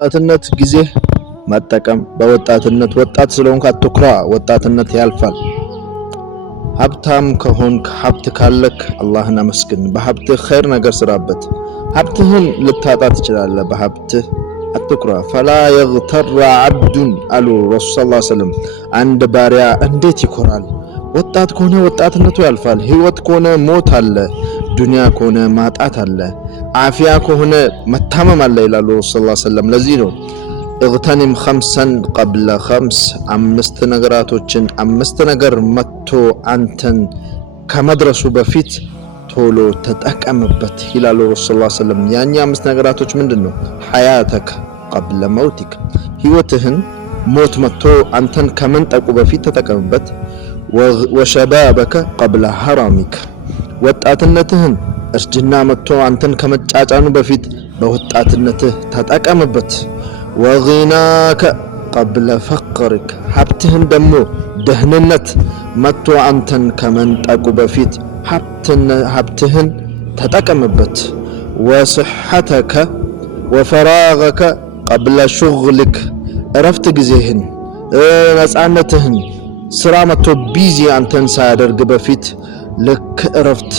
ወጣትነት ጊዜ መጠቀም በወጣትነት ወጣት ስለሆንክ አትኩራ። ወጣትነት ያልፋል። ሀብታም ከሆንክ ሀብት ካለክ አላህን አመስግን። በሀብትህ ኸይር ነገር ስራበት። ሀብትህን ልታጣ ትችላለህ። በሀብትህ አትኩራ። ፈላ የግተራ ዓብዱን አሉ ረሱል ሰለላሁ ዐለይሂ ወሰለም። አንድ ባሪያ እንዴት ይኮራል? ወጣት ከሆነ ወጣትነቱ ያልፋል። ህይወት ከሆነ ሞት አለ። ዱንያ ከሆነ ማጣት አለ። አፊያ ከሆነ መታመም አለ ይላሉ ረሱል ሰለላሁ ዐለይሂ ወሰለም። ለዚህ ነው እግተኒም ኸምሰን ቀብለ ኸምስ፣ አምስት ነገራቶችን አምስት ነገር መጥቶ አንተን ከመድረሱ በፊት ቶሎ ተጠቀምበት ይላሉ ረሱል ሰለላሁ ዐለይሂ ወሰለም። ያኛ አምስት ነገራቶች ምንድነው? ሐያተክ ቀብለ መውቲክ፣ ህይወትህን ሞት መጥቶ አንተን ከመንጠቁ በፊት ተጠቀምበት። ወሸባበከ ቀብለ ሐራሚክ፣ ወጣትነትህን እርጅና መጥቶ አንተን ከመጫጫኑ በፊት በወጣትነትህ ተጠቀምበት። ወጊናከ ቀብለ ፈቅሪክ፣ ሀብትህን ደግሞ ደህንነት መጥቶ አንተን ከመንጠቁ በፊት ሀብትህን ተጠቀምበት። ወስሐተከ ወፈራገከ ቀብለ ሹግሊክ፣ እረፍት ጊዜህን ነፃነትህን ስራ መጥቶ ቢዚ አንተን ሳያደርግ በፊት ልክ እረፍት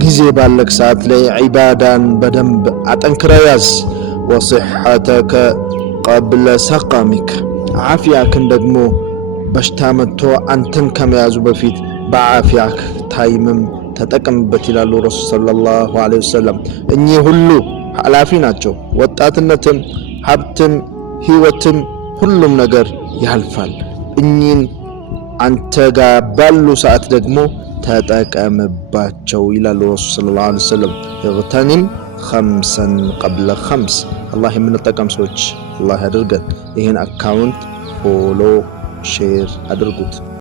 ጊዜ ባለክ ሰዓት ላይ ዒባዳን በደንብ አጠንክረ ያዝ። ወስሐተከ ቀብለ ሰቀሚክ፣ ዓፊያክን ደግሞ በሽታ መጥቶ አንተን ከመያዙ በፊት በዓፊያክ ታይምም ተጠቀምበት ይላሉ ረሱል ሰለላሁ ዐለይሂ ወሰለም። እኚህ ሁሉ ኃላፊ ናቸው። ወጣትነትም ሀብትም ህይወትም ሁሉም ነገር ያልፋል። እኚህን አንተ ጋር ባሉ ሰዓት ደግሞ ተጠቀምባቸው ይላሉ ረሱል ሰለላሁ ዐለይሂ ወሰለም። እግተኒም ኸምሰን ቀብለ ኸምስ። አላህ የምንጠቀም ሰዎች አላህ ያድርገን። ይህን አካውንት ፎሎ ሼር አድርጉት።